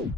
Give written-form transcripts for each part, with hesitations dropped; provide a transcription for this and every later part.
Amén,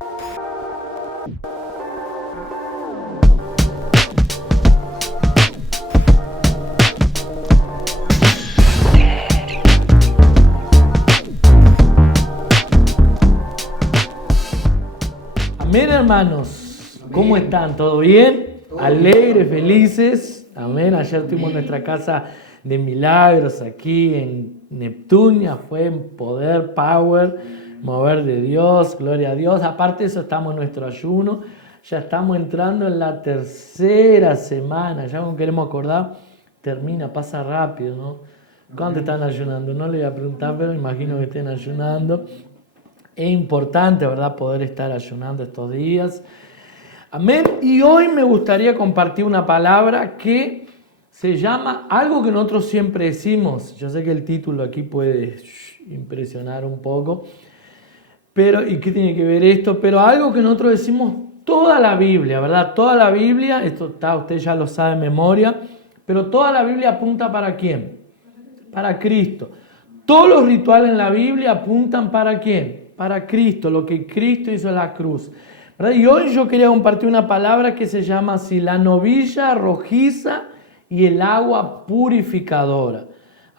hermanos. ¿Cómo están? ¿Todo bien? Alegres, felices. Amén. Ayer tuvimos nuestra casa de milagros aquí en Neptunia. Fue en poder, power, mover de Dios, gloria a Dios. Aparte de eso, estamos en nuestro ayuno. Ya estamos entrando en la tercera semana. Ya como queremos acordar, termina, pasa rápido, ¿no? ¿Cuánto están ayunando? No le voy a preguntar, pero imagino que estén ayunando. Es importante, ¿verdad?, poder estar ayunando estos días. Amén. Y hoy me gustaría compartir una palabra que se llama algo que nosotros siempre decimos. Yo sé que el título aquí puede impresionar un poco. Pero, ¿y qué tiene que ver esto? Pero algo que nosotros decimos toda la Biblia, ¿verdad? Toda la Biblia, esto está, usted ya lo sabe de memoria, pero toda la Biblia apunta ¿para quién? Para Cristo. Todos los rituales en la Biblia apuntan ¿para quién? Para Cristo, lo que Cristo hizo en la cruz, ¿verdad? Y hoy yo quería compartir una palabra que se llama así: la novilla rojiza y el agua purificadora.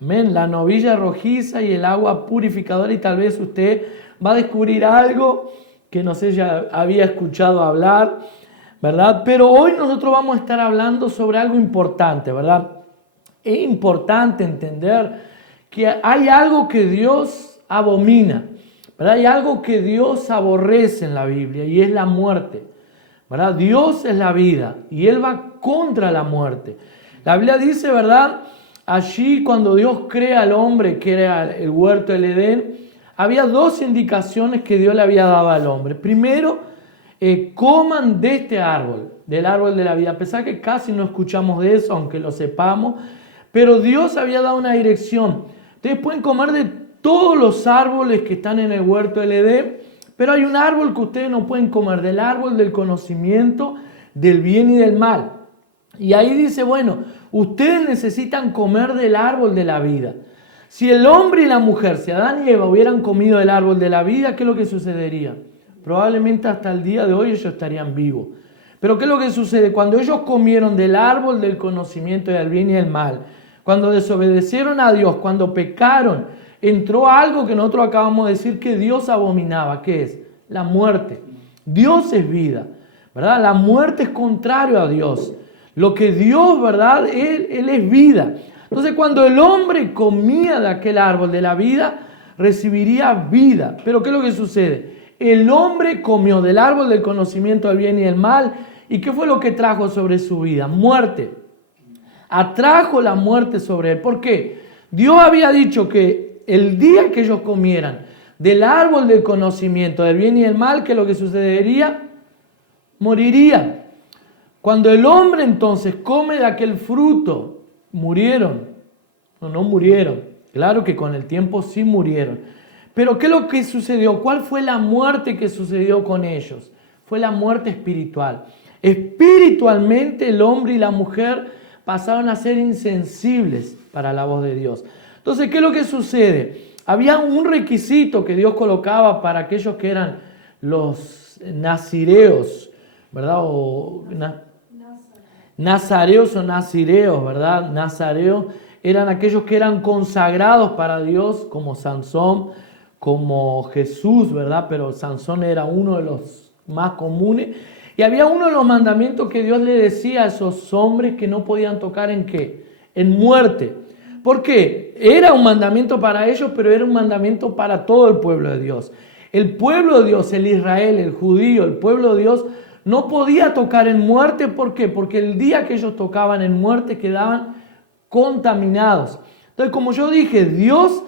Amén, la novilla rojiza y el agua purificadora. Y tal vez usted va a descubrir algo que no sé, ya había escuchado hablar, ¿verdad? Pero hoy nosotros vamos a estar hablando sobre algo importante, ¿verdad? Es importante entender que hay algo que Dios abomina, ¿verdad? Hay algo que Dios aborrece en la Biblia y es la muerte, ¿verdad? Dios es la vida y Él va contra la muerte. La Biblia dice, ¿verdad? Allí cuando Dios crea al hombre, que era el huerto del Edén, había dos indicaciones que Dios le había dado al hombre. Primero, coman de este árbol, del árbol de la vida. A pesar que casi no escuchamos de eso, aunque lo sepamos, pero Dios había dado una dirección. Ustedes pueden comer de todos los árboles que están en el huerto del Edén, pero hay un árbol que ustedes no pueden comer, del árbol del conocimiento del bien y del mal. Y ahí dice, bueno, ustedes necesitan comer del árbol de la vida. Si el hombre y la mujer, si Adán y Eva hubieran comido del árbol de la vida, ¿qué es lo que sucedería? Probablemente hasta el día de hoy ellos estarían vivos. Pero ¿qué es lo que sucede? Cuando ellos comieron del árbol del conocimiento del bien y del mal, cuando desobedecieron a Dios, cuando pecaron, entró algo que nosotros acabamos de decir que Dios abominaba. ¿Qué es? La muerte. Dios es vida, ¿verdad? La muerte es contrario a Dios. Lo que Dios, ¿verdad? Él es vida. Entonces, cuando el hombre comía de aquel árbol de la vida, recibiría vida. Pero ¿qué es lo que sucede? El hombre comió del árbol del conocimiento del bien y del mal. ¿Y qué fue lo que trajo sobre su vida? Muerte. Atrajo la muerte sobre él. ¿Por qué? Dios había dicho que el día que ellos comieran del árbol del conocimiento del bien y del mal, ¿qué es lo que sucedería? Morirían. Cuando el hombre entonces come de aquel fruto, murieron. No murieron. Claro que con el tiempo sí murieron. Pero ¿qué es lo que sucedió? ¿Cuál fue la muerte que sucedió con ellos? Fue la muerte espiritual. Espiritualmente el hombre y la mujer pasaron a ser insensibles para la voz de Dios. Entonces, ¿qué es lo que sucede? Había un requisito que Dios colocaba para aquellos que eran los nazireos, ¿verdad? Nazareos o nazireos, ¿verdad? Nazareos eran aquellos que eran consagrados para Dios, como Sansón, como Jesús, ¿verdad? Pero Sansón era uno de los más comunes. Y había uno de los mandamientos que Dios le decía a esos hombres que no podían tocar ¿en qué? En muerte. ¿Por qué? Era un mandamiento para ellos, pero era un mandamiento para todo el pueblo de Dios. El pueblo de Dios, el Israel, el judío, el pueblo de Dios, no podía tocar en muerte. ¿Por qué? Porque el día que ellos tocaban en muerte quedaban contaminados. Entonces, como yo dije, Dios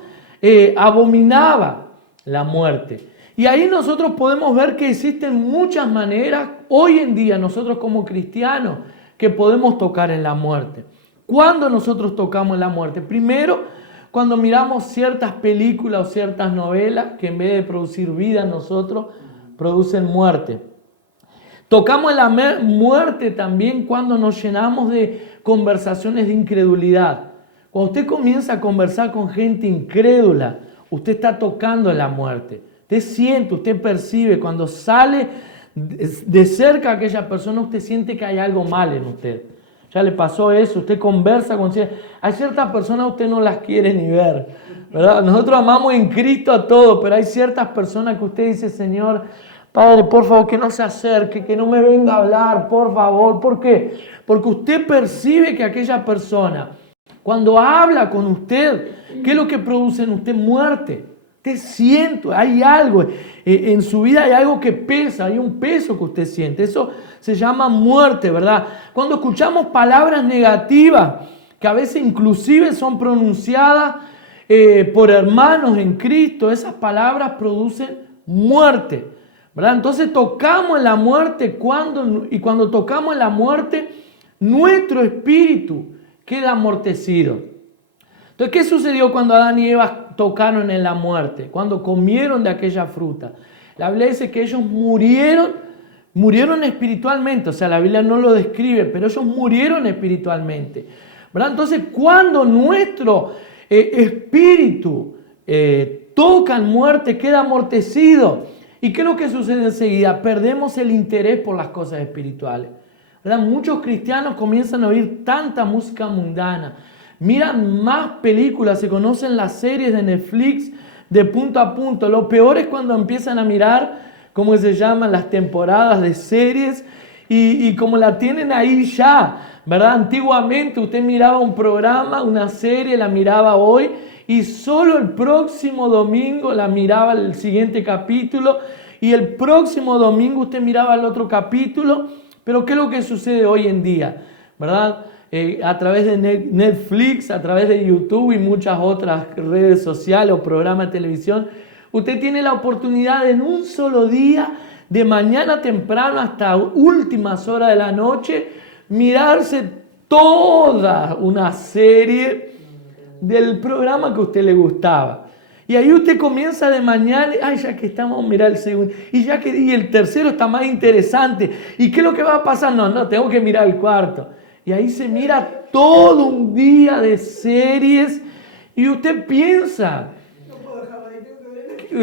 abominaba la muerte. Y ahí nosotros podemos ver que existen muchas maneras, hoy en día nosotros como cristianos, que podemos tocar en la muerte. ¿Cuándo nosotros tocamos en la muerte? Primero, cuando miramos ciertas películas o ciertas novelas que en vez de producir vida en nosotros, producen muerte. Tocamos en la muerte también cuando nos llenamos de conversaciones de incredulidad. Cuando usted comienza a conversar con gente incrédula, usted está tocando en la muerte. Usted siente, usted percibe, cuando sale de cerca a aquella persona, usted siente que hay algo mal en usted. Ya le pasó eso, usted conversa con... Hay ciertas personas usted no las quiere ni ver, ¿verdad? Nosotros amamos en Cristo a todos, pero hay ciertas personas que usted dice, Señor, Padre, por favor, que no se acerque, que no me venga a hablar, por favor. ¿Por qué? Porque usted percibe que aquella persona, cuando habla con usted, ¿qué es lo que produce en usted? Muerte. Usted siente, hay algo, en su vida hay algo que pesa, hay un peso que usted siente. Eso se llama muerte, ¿verdad? Cuando escuchamos palabras negativas, que a veces inclusive son pronunciadas por hermanos en Cristo, esas palabras producen muerte, ¿verdad? Entonces tocamos en la muerte cuando tocamos en la muerte, nuestro espíritu queda amortecido. Entonces, ¿qué sucedió cuando Adán y Eva tocaron en la muerte? Cuando comieron de aquella fruta. La Biblia dice que ellos murieron espiritualmente. O sea, la Biblia no lo describe, pero ellos murieron espiritualmente, ¿verdad? Entonces, cuando nuestro espíritu toca en muerte, queda amortecido. ¿Y qué es lo que sucede enseguida? Perdemos el interés por las cosas espirituales, ¿verdad? Muchos cristianos comienzan a oír tanta música mundana, miran más películas, se conocen las series de Netflix de punto a punto. Lo peor es cuando empiezan a mirar, ¿cómo se llaman? Las temporadas de series y como la tienen ahí ya, ¿verdad? Antiguamente usted miraba un programa, una serie, la miraba hoy y solo el próximo domingo la miraba el siguiente capítulo y el próximo domingo usted miraba el otro capítulo. Pero ¿qué es lo que sucede hoy en día? ¿Verdad? A través de Netflix, a través de YouTube y muchas otras redes sociales o programas de televisión, usted tiene la oportunidad en un solo día, de mañana temprano hasta últimas horas de la noche, mirarse toda una serie del programa que a usted le gustaba. Y ahí usted comienza de mañana, ay, ya que estamos, mira el segundo, y el tercero está más interesante. ¿Y qué es lo que va a pasar? No, tengo que mirar el cuarto. Y ahí se mira todo un día de series y usted piensa, y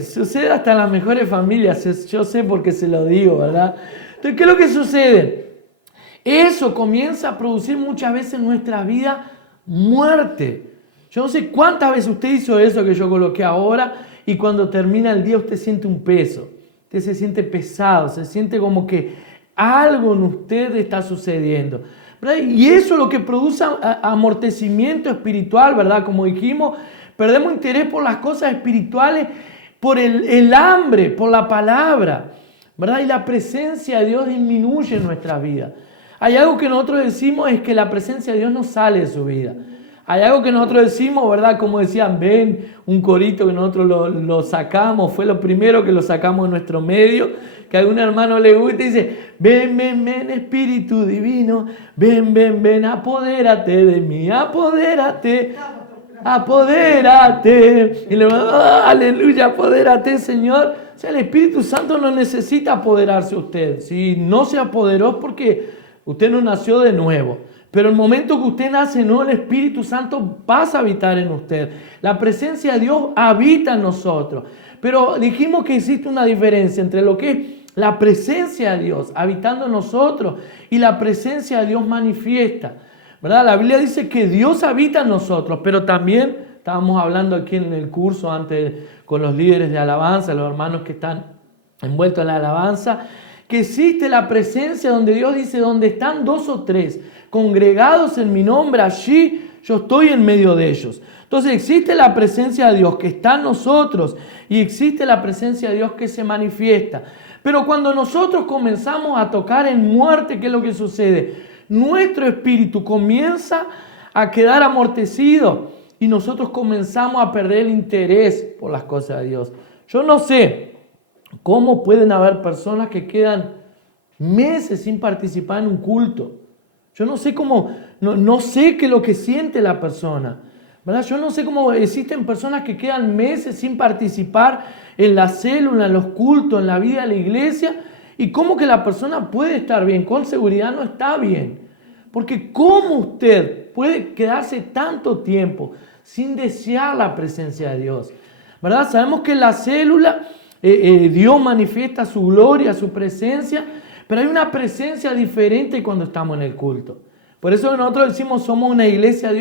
sucede hasta en las mejores familias, yo sé porque se lo digo, ¿verdad? Entonces, ¿qué es lo que sucede? Eso comienza a producir muchas veces en nuestra vida muerte. Yo no sé cuántas veces usted hizo eso que yo coloqué ahora y cuando termina el día usted siente un peso, usted se siente pesado, se siente como que algo en usted está sucediendo, ¿verdad? Y eso es lo que produce amortecimiento espiritual, ¿verdad? Como dijimos, perdemos interés por las cosas espirituales, por el hambre, por la palabra, ¿verdad? Y la presencia de Dios disminuye en nuestra vida. Hay algo que nosotros decimos es que la presencia de Dios no sale de su vida. Hay algo que nosotros decimos, ¿verdad? Como decían, ven, un corito que nosotros lo sacamos, fue lo primero que lo sacamos de nuestro medio, que a algún hermano le gusta y dice, ven, Espíritu Divino, ven, apodérate de mí, apodérate. Y le aleluya, apodérate, Señor. O sea, el Espíritu Santo no necesita apoderarse a usted. Si no se apoderó es porque usted no nació de nuevo. Pero el momento que usted nace, no, el Espíritu Santo pasa a habitar en usted. La presencia de Dios habita en nosotros. Pero dijimos que existe una diferencia entre lo que es la presencia de Dios habitando en nosotros y la presencia de Dios manifiesta, ¿verdad? La Biblia dice que Dios habita en nosotros, pero también estábamos hablando aquí en el curso antes con los líderes de alabanza, los hermanos que están envueltos en la alabanza, que existe la presencia donde Dios dice, donde están 2 o 3 congregados en mi nombre, allí yo estoy en medio de ellos. Entonces existe la presencia de Dios que está en nosotros y existe la presencia de Dios que se manifiesta. Pero cuando nosotros comenzamos a tocar en muerte, ¿qué es lo que sucede? Nuestro espíritu comienza a quedar amortecido y nosotros comenzamos a perder el interés por las cosas de Dios. Yo no sé cómo pueden haber personas que quedan meses sin participar en un culto. Yo no sé cómo, no sé qué es lo que siente la persona, ¿verdad? Yo no sé cómo existen personas que quedan meses sin participar en la célula, en los cultos, en la vida de la iglesia, y cómo que la persona puede estar bien. Con seguridad no está bien, porque ¿cómo usted puede quedarse tanto tiempo sin desear la presencia de Dios? ¿verdad? Sabemos que en la célula Dios manifiesta su gloria, su presencia, pero hay una presencia diferente cuando estamos en el culto. Por eso nosotros decimos somos una iglesia de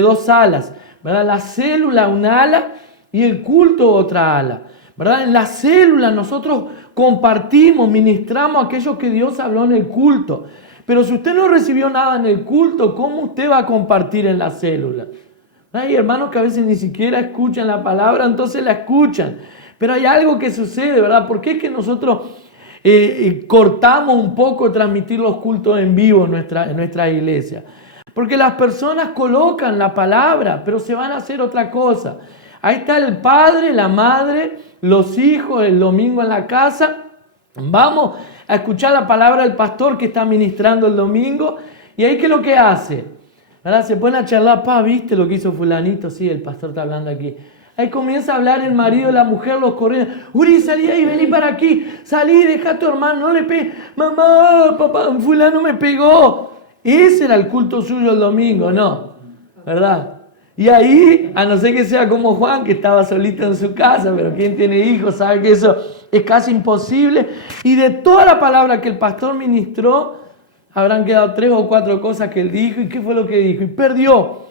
dos alas, ¿verdad? La célula una ala y el culto otra ala, ¿verdad? En la célula nosotros compartimos, ministramos aquello que Dios habló en el culto. Pero si usted no recibió nada en el culto, ¿cómo usted va a compartir en la célula? Hay hermanos que a veces ni siquiera escuchan la palabra, entonces la escuchan. Pero hay algo que sucede, ¿verdad? ¿Por qué es que nosotros cortamos un poco transmitir los cultos en vivo en nuestra iglesia? Porque las personas colocan la palabra, pero se van a hacer otra cosa. Ahí está el padre, la madre, los hijos, el domingo en la casa. Vamos a escuchar la palabra del pastor que está ministrando el domingo. Y ahí, ¿qué es lo que hace? ¿Verdad? Se ponen a charlar, ¿viste lo que hizo fulanito? Sí, el pastor está hablando aquí. Ahí comienza a hablar el marido, la mujer, los corridos. Uri, salí ahí, vení para aquí. Salí, deja a tu hermano, no le pegues. Mamá, papá, fulano me pegó. Ese era el culto suyo el domingo, ¿no? ¿Verdad? Y ahí, a no ser que sea como Juan, que estaba solito en su casa, pero quien tiene hijos sabe que eso es casi imposible. Y de toda la palabra que el pastor ministró, habrán quedado 3 o 4 cosas que él dijo. ¿Y qué fue lo que dijo? Y perdió,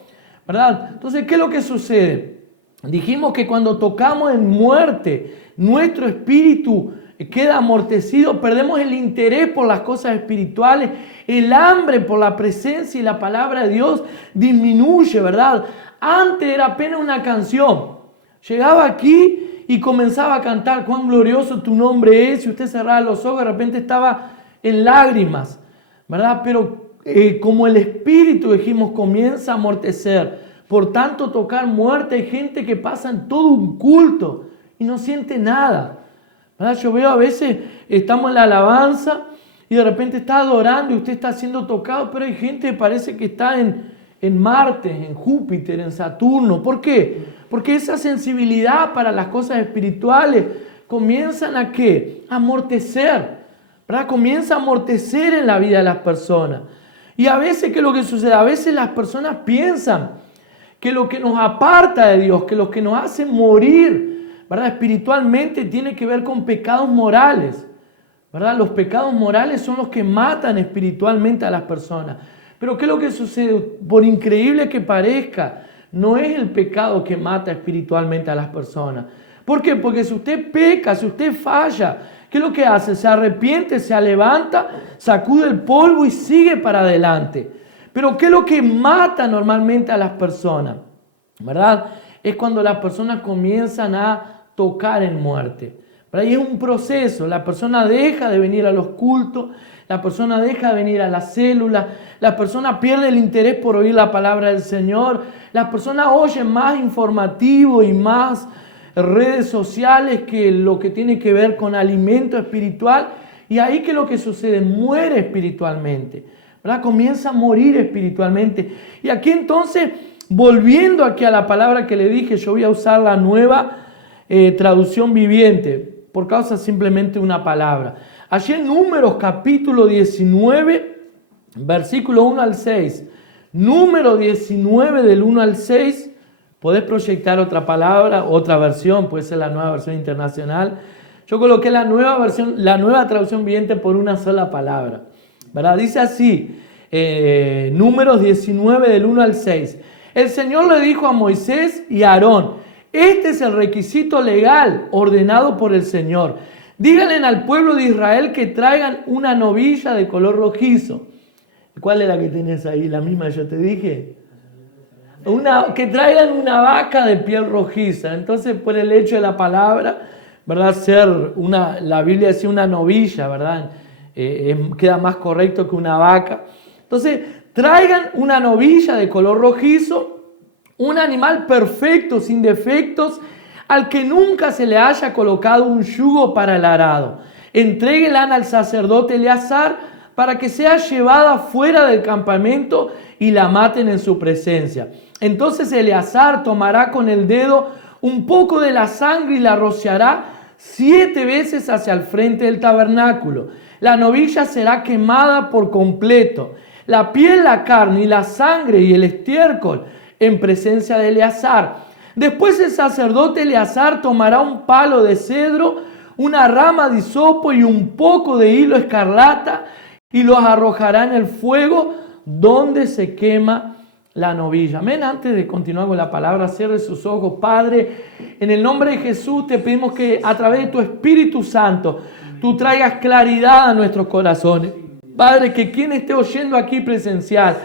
¿verdad? Entonces, ¿qué es lo que sucede? Dijimos que cuando tocamos en muerte, nuestro espíritu queda amortecido, perdemos el interés por las cosas espirituales, el hambre por la presencia y la palabra de Dios disminuye, ¿verdad? Antes era apenas una canción. Llegaba aquí y comenzaba a cantar, cuán glorioso tu nombre es, y usted cerraba los ojos, de repente estaba en lágrimas, ¿verdad? Pero como el espíritu, dijimos, comienza a amortecer. Por tanto, tocar muerte, hay gente que pasa en todo un culto y no siente nada, ¿verdad? Yo veo a veces, estamos en la alabanza y de repente está adorando y usted está siendo tocado, pero hay gente que parece que está en Marte, en Júpiter, en Saturno. ¿Por qué? Porque esa sensibilidad para las cosas espirituales comienzan a ¿qué? A amortecer, ¿verdad? Comienza a amortecer en la vida de las personas. Y a veces, ¿qué es lo que sucede? A veces las personas piensan que lo que nos aparta de Dios, que lo que nos hace morir, ¿verdad? Espiritualmente tiene que ver con pecados morales, ¿verdad? Los pecados morales son los que matan espiritualmente a las personas. Pero ¿qué es lo que sucede? Por increíble que parezca, no es el pecado que mata espiritualmente a las personas. ¿Por qué? Porque si usted peca, si usted falla, ¿qué es lo que hace? Se arrepiente, se levanta, sacude el polvo y sigue para adelante. Pero ¿qué es lo que mata normalmente a las personas? ¿Verdad? Es cuando las personas comienzan a tocar en muerte. ¿Verdad? Y es un proceso. La persona deja de venir a los cultos, la persona deja de venir a las células, la persona pierde el interés por oír la palabra del Señor, las personas oyen más informativo y más redes sociales que lo que tiene que ver con alimento espiritual. Y ahí, ¿qué es lo que sucede? Muere espiritualmente, ¿verdad? Comienza a morir espiritualmente. Y aquí entonces, volviendo aquí a la palabra que le dije, yo voy a usar la nueva traducción viviente, por causa simplemente una palabra. Allí en Números capítulo 19, versículo 1 al 6. Número 19 del 1 al 6. Podés proyectar otra palabra, otra versión, puede ser la nueva versión internacional. Yo coloqué la nueva versión, la nueva traducción viviente por una sola palabra, ¿verdad? Dice así, Números 19 del 1 al 6. El Señor le dijo a Moisés y a Aarón, este es el requisito legal ordenado por el Señor. Díganle al pueblo de Israel que traigan una novilla de color rojizo. ¿Cuál es la que tenés ahí? ¿La misma que yo te dije? Que traigan una vaca de piel rojiza. Entonces, por el hecho de la palabra, ¿verdad? La Biblia decía una novilla, ¿verdad? Queda más correcto que una vaca. Entonces, traigan una novilla de color rojizo, un animal perfecto, sin defectos, al que nunca se le haya colocado un yugo para el arado. Entréguenla al sacerdote Eleazar para que sea llevada fuera del campamento y la maten en su presencia. Entonces Eleazar tomará con el dedo un poco de la sangre y la rociará 7 veces hacia el frente del tabernáculo. La novilla será quemada por completo. La piel, la carne y la sangre y el estiércol en presencia de Eleazar. Después el sacerdote Eleazar tomará un palo de cedro, una rama de hisopo y un poco de hilo escarlata y los arrojará en el fuego donde se quema la novilla. Amén. Antes de continuar con la palabra, cierre sus ojos. Padre, en el nombre de Jesús te pedimos que a través de tu Espíritu Santo tú traigas claridad a nuestros corazones. Padre, que quien esté oyendo aquí presencial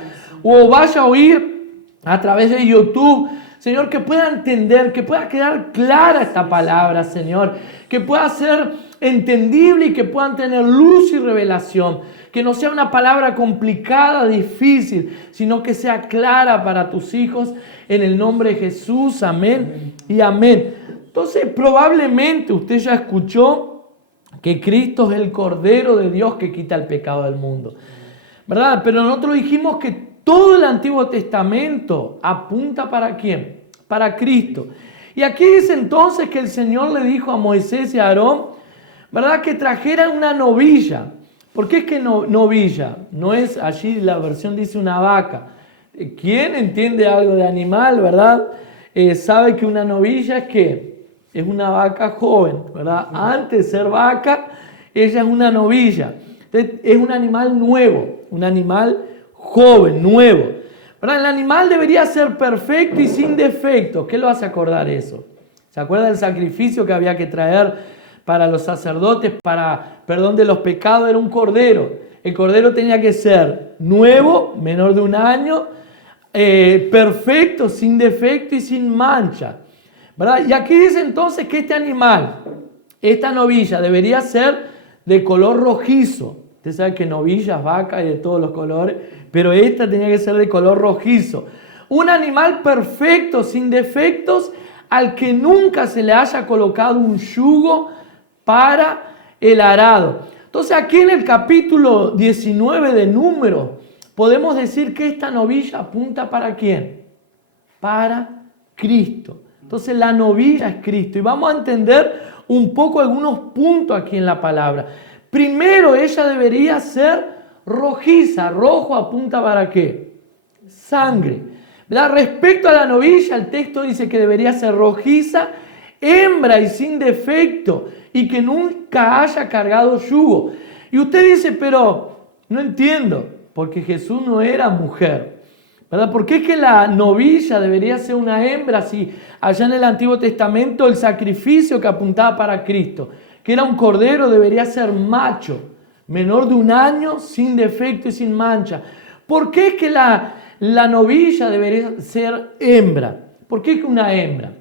o vaya a oír a través de YouTube, Señor, que pueda entender, que pueda quedar clara esta palabra, Señor, que pueda ser entendible y que puedan tener luz y revelación. Que no sea una palabra complicada, difícil, sino que sea clara para tus hijos en el nombre de Jesús. Amén y amén. Entonces, probablemente usted ya escuchó que Cristo es el Cordero de Dios que quita el pecado del mundo, ¿verdad? Pero nosotros dijimos que todo el Antiguo Testamento apunta ¿para quién? Para Cristo. Y aquí dice entonces que el Señor le dijo a Moisés y a Aarón, ¿verdad? Que trajeran una novilla. ¿Por qué es que novilla? No es, allí la versión dice una vaca. ¿Quién entiende algo de animal, verdad? Sabe que una novilla es ¿qué? Es una vaca joven, ¿verdad? Antes de ser vaca, ella es una novilla. Entonces, es un animal nuevo, un animal joven, nuevo. ¿Verdad? El animal debería ser perfecto y sin defecto. ¿Qué lo hace acordar eso? ¿Se acuerda del sacrificio que había que traer para los sacerdotes para perdón de los pecados? Era un cordero. El cordero tenía que ser nuevo, menor de 1 año, perfecto, sin defecto y sin mancha, ¿verdad? Y aquí dice entonces que este animal, esta novilla, debería ser de color rojizo. Usted sabe que novillas, vacas y de todos los colores, pero esta tenía que ser de color rojizo. Un animal perfecto, sin defectos, al que nunca se le haya colocado un yugo para el arado. Entonces aquí en el capítulo 19 de Números podemos decir que esta novilla apunta ¿para quién? Para Cristo. Entonces la novilla es Cristo y vamos a entender un poco algunos puntos aquí en la palabra. Primero, ella debería ser rojiza. Rojo apunta ¿para qué? Sangre. ¿Verdad? Respecto a la novilla, el texto dice que debería ser rojiza, hembra y sin defecto, y que nunca haya cargado yugo. Y usted dice, pero no entiendo, porque Jesús no era mujer, ¿verdad? ¿Por qué es que la novilla debería ser una hembra si allá en el Antiguo Testamento el sacrificio que apuntaba para Cristo, que era un cordero, debería ser macho, menor de 1 año, sin defecto y sin mancha? ¿Por qué es que la novilla debería ser hembra? ¿Por qué es que una hembra?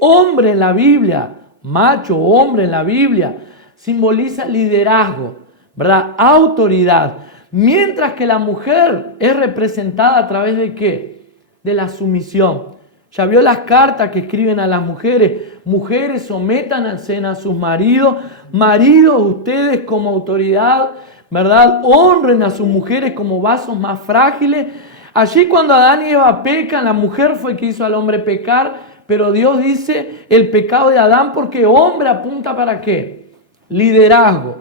Hombre en la Biblia, macho o hombre en la Biblia, simboliza liderazgo, ¿verdad? Autoridad. Mientras que la mujer es representada a través de ¿qué? De la sumisión. Ya vio las cartas que escriben a las mujeres. Mujeres, sométanse a sus maridos. Maridos, ustedes como autoridad, ¿verdad? Honren a sus mujeres como vasos más frágiles. Allí cuando Adán y Eva pecan, la mujer fue que hizo al hombre pecar, pero Dios dice el pecado de Adán porque hombre apunta ¿para qué? Liderazgo.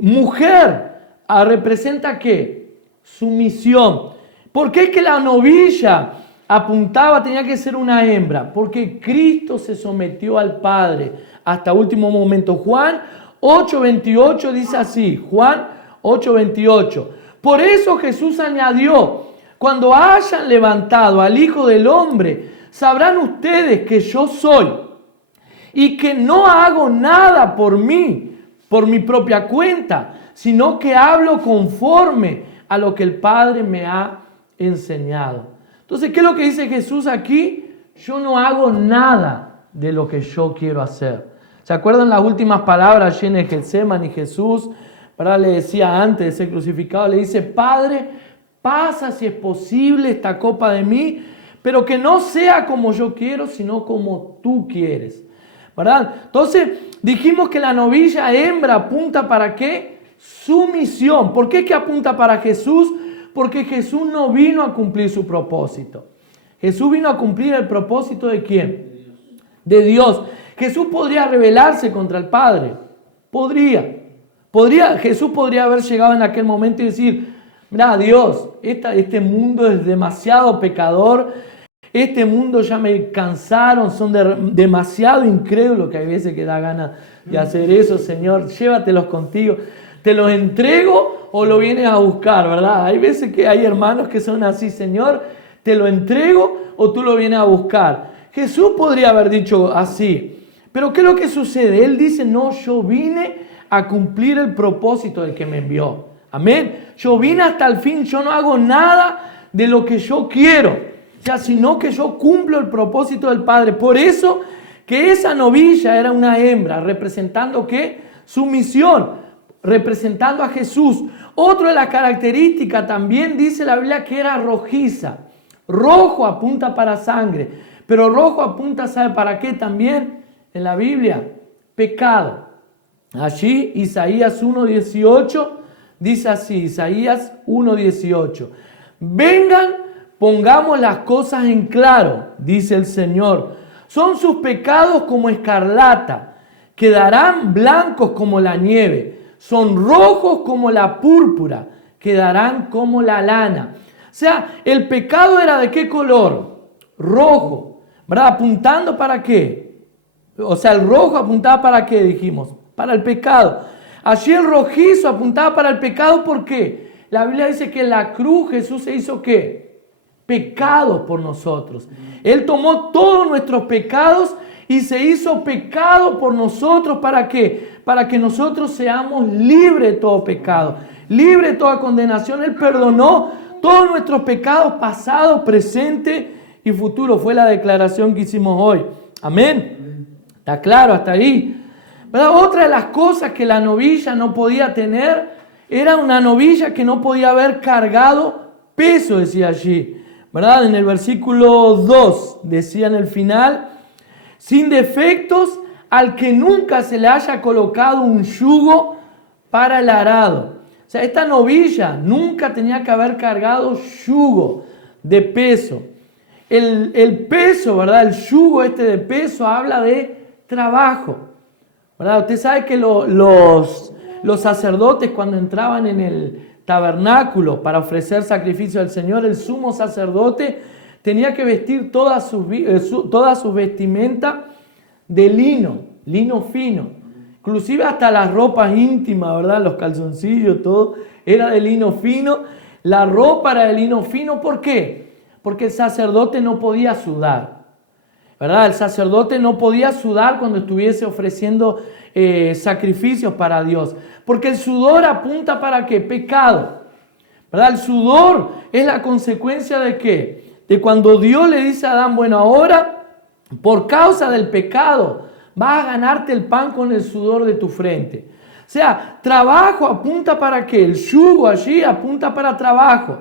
Mujer representa ¿qué? Sumisión. ¿Por qué es que la novilla apuntaba, tenía que ser una hembra? Porque Cristo se sometió al Padre hasta último momento. Juan 8:28 dice así, Juan 8:28. Por eso Jesús añadió, cuando hayan levantado al Hijo del Hombre, sabrán ustedes que yo soy y que no hago nada por mí, por mi propia cuenta, sino que hablo conforme a lo que el Padre me ha enseñado. Entonces, ¿qué es lo que dice Jesús aquí? Yo no hago nada de lo que yo quiero hacer. ¿Se acuerdan las últimas palabras allí en el Getsemaní? Jesús, ¿verdad? Le decía antes de ser crucificado, le dice, Padre, pasa si es posible esta copa de mí, pero que no sea como yo quiero, sino como tú quieres, ¿verdad? Entonces, dijimos que la novilla hembra apunta ¿para qué? Sumisión. ¿Por qué es que apunta para Jesús? Porque Jesús no vino a cumplir su propósito. Jesús vino a cumplir el propósito ¿de quién? De Dios. Jesús podría rebelarse contra el Padre. Jesús podría haber llegado en aquel momento y decir, mira, Dios, este mundo es demasiado pecador, Este mundo ya me cansaron, son demasiado incrédulos que hay veces que da ganas de hacer eso. Señor, llévatelos contigo. ¿Te los entrego o lo vienes a buscar, verdad? Hay veces que hay hermanos que son así, Señor, ¿te lo entrego o tú lo vienes a buscar? Jesús podría haber dicho así, pero ¿qué es lo que sucede? Él dice, no, yo vine a cumplir el propósito del que me envió. Amén. Yo vine hasta el fin, yo no hago nada de lo que yo quiero. O sea, sino que yo cumplo el propósito del Padre. Por eso que esa novilla era una hembra, representando ¿qué? Su misión, representando a Jesús. Otra de las características también dice la Biblia que era rojiza. Rojo apunta para sangre, pero rojo apunta, ¿sabe para qué también? En la Biblia, pecado. Allí Isaías 1:18 dice así, Isaías 1:18. Vengan, pongamos las cosas en claro, dice el Señor. Son sus pecados como escarlata, quedarán blancos como la nieve. Son rojos como la púrpura, quedarán como la lana. O sea, el pecado era ¿de qué color? Rojo, ¿verdad? ¿Apuntando para qué? O sea, el rojo apuntaba para qué, dijimos, para el pecado. Allí el rojizo apuntaba para el pecado, ¿por qué? La Biblia dice que en la cruz Jesús se hizo ¿qué? Pecado por nosotros. Él tomó todos nuestros pecados y se hizo pecado por nosotros. ¿Para qué? Para que nosotros seamos libres de todo pecado, libres de toda condenación. Él perdonó todos nuestros pecados pasados, presentes y futuros. Fue la declaración que hicimos hoy. Amén. ¿Está claro hasta ahí? ¿Verdad? Otra de las cosas que la novilla no podía tener era una novilla que no podía haber cargado peso, decía allí. ¿Verdad? En el versículo 2 decía en el final, sin defectos al que nunca se le haya colocado un yugo para el arado. O sea, esta novilla nunca tenía que haber cargado yugo de peso. El peso, ¿verdad? El yugo de peso habla de trabajo, ¿verdad? Usted sabe que los sacerdotes cuando entraban en el tabernáculo para ofrecer sacrificio al Señor, el sumo sacerdote tenía que vestir toda su vestimenta de lino fino. Inclusive hasta las ropas íntimas, ¿verdad? Los calzoncillos, todo era de lino fino. La ropa era de lino fino, ¿por qué? Porque el sacerdote no podía sudar, ¿verdad? El sacerdote no podía sudar cuando estuviese ofreciendo sacrificios para Dios. Porque el sudor apunta para ¿qué? Pecado, ¿verdad? El sudor es la consecuencia de ¿qué? De cuando Dios le dice a Adán, bueno, ahora por causa del pecado vas a ganarte el pan con el sudor de tu frente. O sea, trabajo apunta para ¿qué? El yugo allí apunta para trabajo.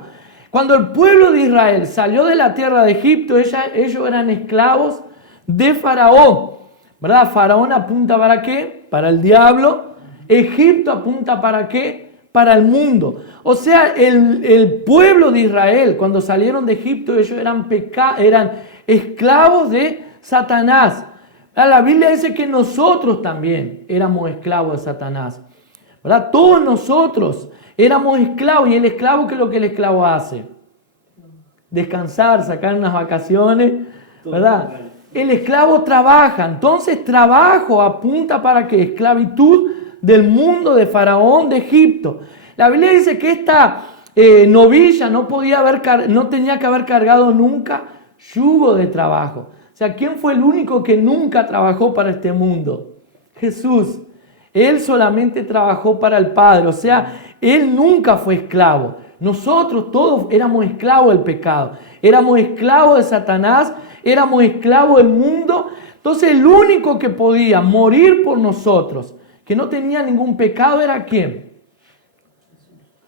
Cuando el pueblo de Israel salió de la tierra de Egipto, ellos eran esclavos de Faraón, ¿verdad? Faraón apunta para ¿qué? Para el diablo. Egipto apunta para ¿qué? Para el mundo. O sea, el pueblo de Israel, cuando salieron de Egipto, ellos eran esclavos de Satanás. La Biblia dice que nosotros también éramos esclavos de Satanás, ¿verdad? Todos nosotros éramos esclavos. ¿Y el esclavo qué es lo que el esclavo hace? Descansar, sacar unas vacaciones, ¿verdad? El esclavo trabaja. Entonces trabajo apunta para ¿qué? Esclavitud del mundo de Faraón, de Egipto. La Biblia dice que esta novilla no tenía que haber cargado nunca yugo de trabajo. O sea, ¿quién fue el único que nunca trabajó para este mundo? Jesús. Él solamente trabajó para el Padre. O sea, Él nunca fue esclavo. Nosotros todos éramos esclavos del pecado. Éramos esclavos de Satanás. Éramos esclavos del mundo. Entonces el único que podía morir por nosotros, que no tenía ningún pecado, ¿era quién?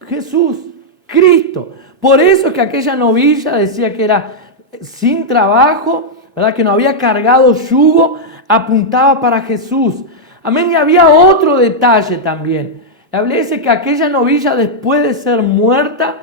Jesús, Cristo. Por eso es que aquella novilla decía que era sin trabajo, ¿verdad? Que no había cargado yugo, apuntaba para Jesús. Amén. Y había otro detalle también. La Biblia dice que aquella novilla, después de ser muerta,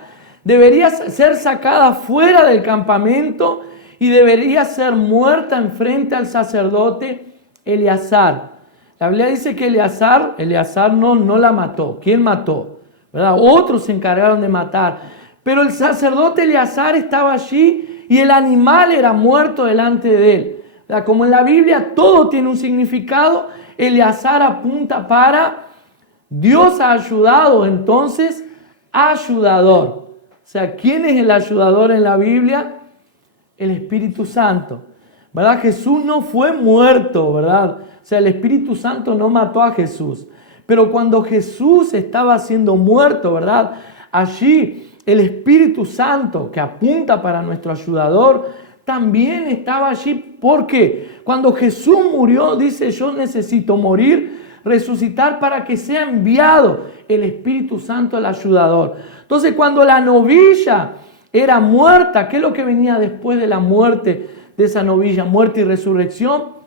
debería ser sacada fuera del campamento y debería ser muerta enfrente al sacerdote Eleazar. La Biblia dice que Eleazar no la mató. ¿Quién mató? ¿Verdad? Otros se encargaron de matar. Pero el sacerdote Eleazar estaba allí y el animal era muerto delante de él. Como en la Biblia todo tiene un significado, Eleazar apunta para Dios ha ayudado, entonces ayudador. O sea, ¿quién es el ayudador en la Biblia? El Espíritu Santo, ¿verdad? Jesús no fue muerto, ¿verdad? O sea, el Espíritu Santo no mató a Jesús. Pero cuando Jesús estaba siendo muerto, ¿verdad? Allí el Espíritu Santo, que apunta para nuestro ayudador, también estaba allí. ¿Por qué? Cuando Jesús murió, dice, yo necesito morir, resucitar para que sea enviado el Espíritu Santo, el ayudador. Entonces, cuando la novilla era muerta, ¿qué es lo que venía después de la muerte de esa novilla? Muerte y resurrección.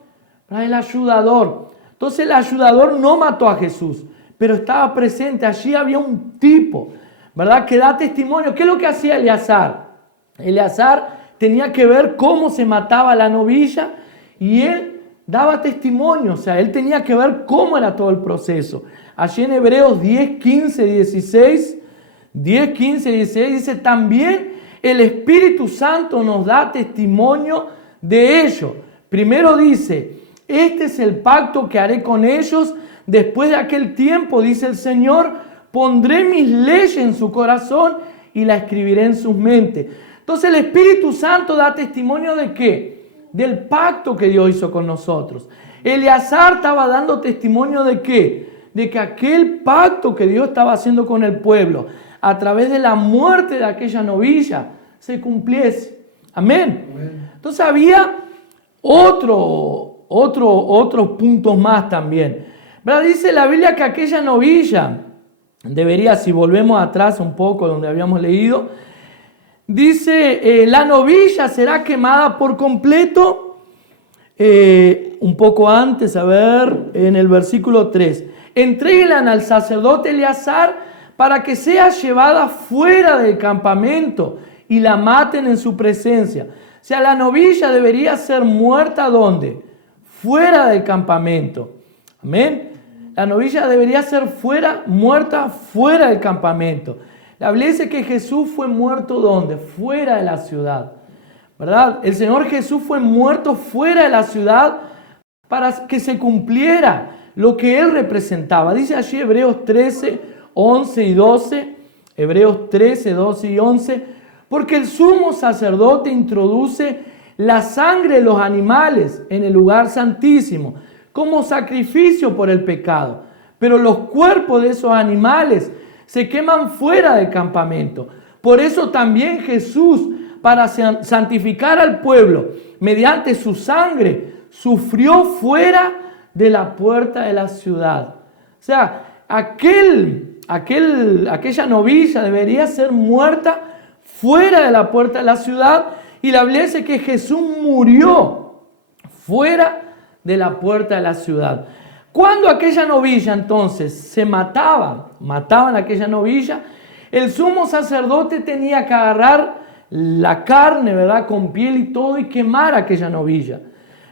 El ayudador. Entonces, el ayudador no mató a Jesús, pero estaba presente. Allí había un tipo, ¿verdad?, que da testimonio. ¿Qué es lo que hacía Eleazar? Eleazar tenía que ver cómo se mataba la novilla y él daba testimonio. O sea, él tenía que ver cómo era todo el proceso. Allí en Hebreos 10, 15, 16... 10, 15, 16 dice, también el Espíritu Santo nos da testimonio de ello. Primero dice, este es el pacto que haré con ellos después de aquel tiempo, dice el Señor, pondré mis leyes en su corazón y las escribiré en sus mentes. Entonces el Espíritu Santo da testimonio ¿de qué? Del pacto que Dios hizo con nosotros. Eleazar estaba dando testimonio ¿de qué? De que aquel pacto que Dios estaba haciendo con el pueblo, a través de la muerte de aquella novilla, se cumpliese. Amén. Amén. Entonces había otros puntos más también. ¿Verdad? Dice la Biblia que aquella novilla debería, si volvemos atrás un poco donde habíamos leído, dice, la novilla será quemada por completo. Un poco antes, a ver, en el versículo 3. Entréguenla al sacerdote Eleazar para que sea llevada fuera del campamento y la maten en su presencia. O sea, la novilla debería ser muerta ¿dónde? Fuera del campamento. Amén. La novilla debería ser muerta fuera del campamento. La Biblia dice que Jesús fue muerto ¿dónde? Fuera de la ciudad. ¿Verdad? El Señor Jesús fue muerto fuera de la ciudad para que se cumpliera lo que Él representaba. Dice allí Hebreos 13, 11 y 12, Hebreos 13, 12 y 11, porque el sumo sacerdote introduce la sangre de los animales en el lugar santísimo como sacrificio por el pecado, pero los cuerpos de esos animales se queman fuera del campamento. Por eso también Jesús, para santificar al pueblo mediante su sangre, sufrió fuera de la puerta de la ciudad. O sea, aquella novilla debería ser muerta fuera de la puerta de la ciudad, y la Biblia dice que Jesús murió fuera de la puerta de la ciudad. Cuando aquella novilla entonces se mataban aquella novilla, el sumo sacerdote tenía que agarrar la carne, ¿verdad?, con piel y todo, y quemar aquella novilla.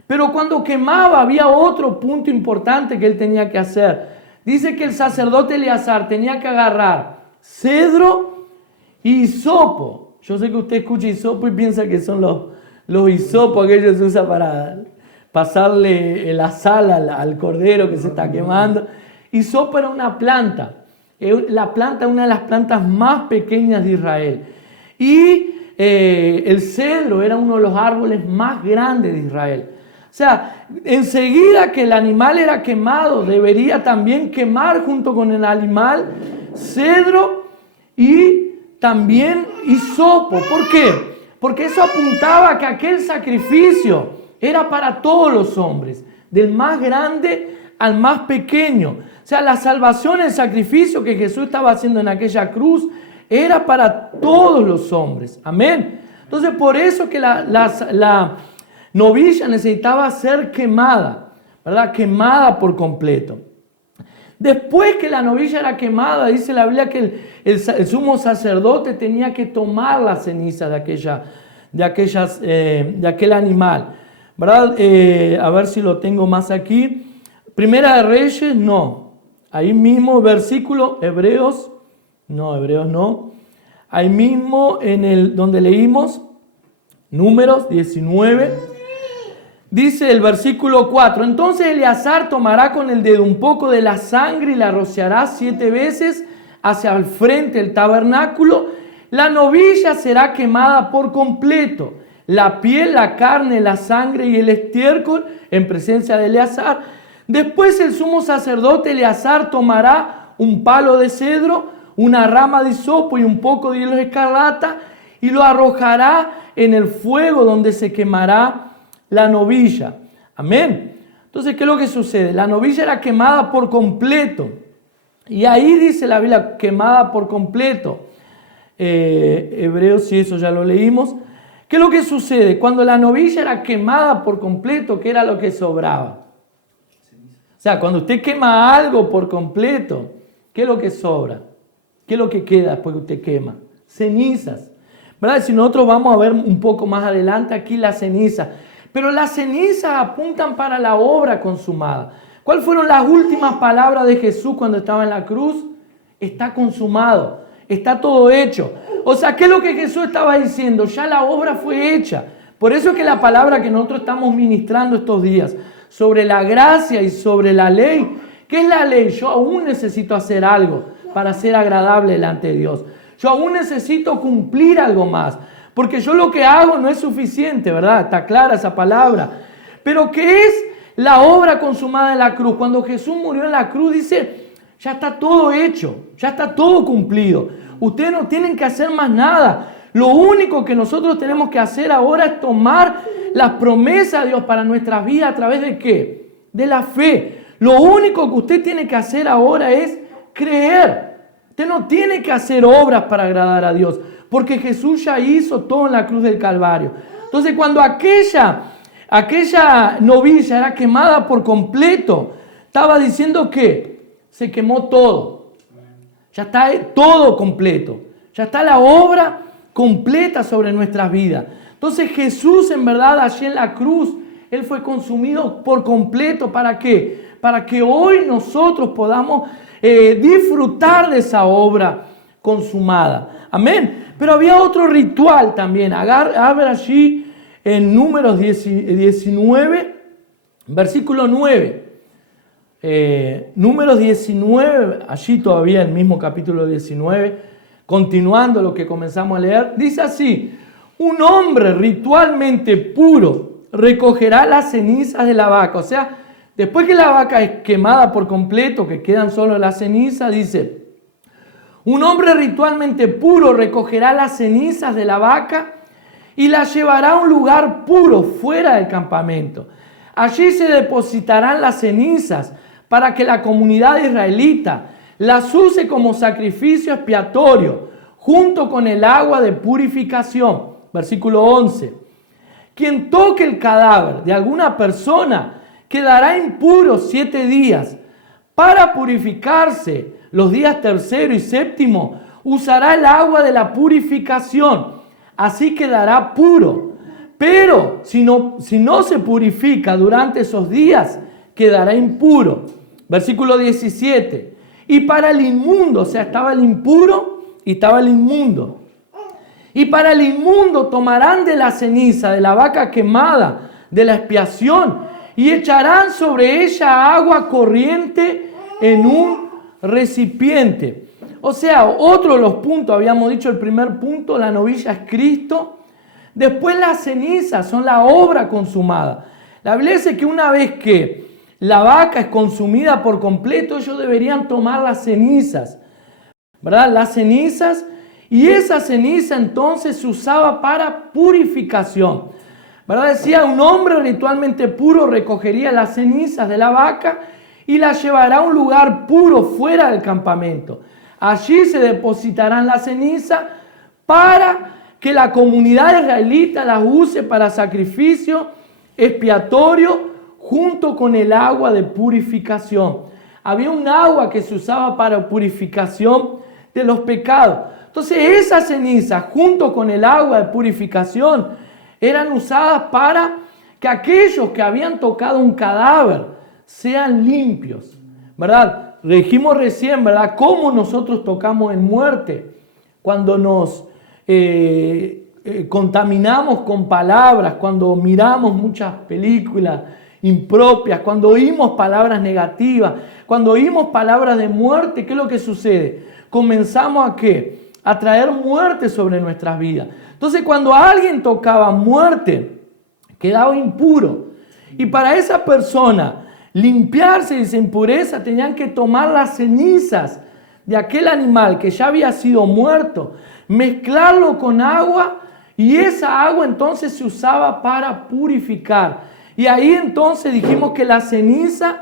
Pero cuando quemaba había otro punto importante que él tenía que hacer. Dice que el sacerdote Eleazar tenía que agarrar cedro y hisopo. Yo sé que usted escucha hisopo y piensa que son los hisopos que ellos usan para pasarle la sal al cordero que se está quemando. Hisopo era una planta. La planta es una de las plantas más pequeñas de Israel. Y el cedro era uno de los árboles más grandes de Israel. O sea, enseguida que el animal era quemado, debería también quemar junto con el animal cedro y también hisopo. ¿Por qué? Porque eso apuntaba a que aquel sacrificio era para todos los hombres, del más grande al más pequeño. O sea, la salvación, el sacrificio que Jesús estaba haciendo en aquella cruz era para todos los hombres. Amén. Entonces, por eso que la novilla necesitaba ser quemada, ¿verdad? Quemada por completo. Después que la novilla era quemada, dice la Biblia que el sumo sacerdote tenía que tomar la ceniza de aquel animal, ¿verdad? A ver si lo tengo más aquí. Primera de Reyes, no. Ahí mismo, versículo, Hebreos no. Ahí mismo, donde leímos, Números 19. Dice el versículo 4, entonces Eleazar tomará con el dedo un poco de la sangre y la rociará 7 veces hacia el frente del tabernáculo. La novilla será quemada por completo, la piel, la carne, la sangre y el estiércol en presencia de Eleazar. Después el sumo sacerdote Eleazar tomará un palo de cedro, una rama de hisopo y un poco de hilo escarlata y lo arrojará en el fuego donde se quemará la novilla. Amén. Entonces, ¿qué es lo que sucede? La novilla era quemada por completo. Y ahí dice la Biblia, quemada por completo. Hebreos, sí, eso ya lo leímos. ¿Qué es lo que sucede? Cuando la novilla era quemada por completo, ¿qué era lo que sobraba? O sea, cuando usted quema algo por completo, ¿qué es lo que sobra? ¿Qué es lo que queda después que usted quema? Cenizas. ¿Verdad? Si nosotros vamos a ver un poco más adelante aquí las cenizas. Pero las cenizas apuntan para la obra consumada. ¿Cuáles fueron las últimas palabras de Jesús cuando estaba en la cruz? Está consumado, está todo hecho. O sea, ¿qué es lo que Jesús estaba diciendo? Ya la obra fue hecha. Por eso es que la palabra que nosotros estamos ministrando estos días sobre la gracia y sobre la ley. ¿Qué es la ley? Yo aún necesito hacer algo para ser agradable delante de Dios. Yo aún necesito cumplir algo más. Porque yo lo que hago no es suficiente, ¿verdad? Está clara esa palabra. Pero ¿qué es la obra consumada en la cruz? Cuando Jesús murió en la cruz dice, ya está todo hecho, ya está todo cumplido. Ustedes no tienen que hacer más nada. Lo único que nosotros tenemos que hacer ahora es tomar las promesas de Dios para nuestras vidas a través de ¿qué? De la fe. Lo único que usted tiene que hacer ahora es creer. Usted no tiene que hacer obras para agradar a Dios. Porque Jesús ya hizo todo en la cruz del Calvario. Entonces, cuando aquella novilla era quemada por completo, estaba diciendo que se quemó todo. Ya está todo completo. Ya está la obra completa sobre nuestras vidas. Entonces, Jesús, en verdad, allí en la cruz, Él fue consumido por completo. ¿Para qué? Para que hoy nosotros podamos disfrutar de esa obra consumada. Amén. Pero había otro ritual también. Abre allí en Números 19, versículo 9. Números 19, allí todavía el mismo capítulo 19, continuando lo que comenzamos a leer, dice así: un hombre ritualmente puro recogerá las cenizas de la vaca. O sea, después que la vaca es quemada por completo, que quedan solo las cenizas, dice: un hombre ritualmente puro recogerá las cenizas de la vaca y las llevará a un lugar puro fuera del campamento. Allí se depositarán las cenizas para que la comunidad israelita las use como sacrificio expiatorio junto con el agua de purificación. Versículo 11. Quien toque el cadáver de alguna persona quedará impuro 7 días. Para purificarse los días 3º y 7º, usará el agua de la purificación, así quedará puro. Pero si no se purifica durante esos días, quedará impuro. Versículo 17. Y para el inmundo, o sea, estaba el impuro y estaba el inmundo. Y para el inmundo tomarán de la ceniza de la vaca quemada, de la expiación, y echarán sobre ella agua corriente en un recipiente. O sea, otro de los puntos, habíamos dicho el primer punto, la novilla es Cristo. Después las cenizas son la obra consumada. La Biblia dice que una vez que la vaca es consumida por completo, ellos deberían tomar las cenizas, ¿verdad? Las cenizas, y esa ceniza entonces se usaba para purificación, ¿verdad? Decía, un hombre ritualmente puro recogería las cenizas de la vaca y las llevará a un lugar puro fuera del campamento. Allí se depositarán las cenizas para que la comunidad israelita las use para sacrificio expiatorio junto con el agua de purificación. Había un agua que se usaba para purificación de los pecados. Entonces esas cenizas junto con el agua de purificación eran usadas para que aquellos que habían tocado un cadáver sean limpios, ¿verdad? Dijimos recién, ¿verdad? Cómo nosotros tocamos en muerte cuando nos contaminamos con palabras, cuando miramos muchas películas impropias, cuando oímos palabras negativas, cuando oímos palabras de muerte, ¿qué es lo que sucede? Comenzamos ¿a qué? A traer muerte sobre nuestras vidas. Entonces, cuando alguien tocaba muerte, quedaba impuro. Y para esa persona limpiarse de esa impureza, tenían que tomar las cenizas de aquel animal que ya había sido muerto, mezclarlo con agua, y esa agua entonces se usaba para purificar. Y ahí entonces dijimos que las cenizas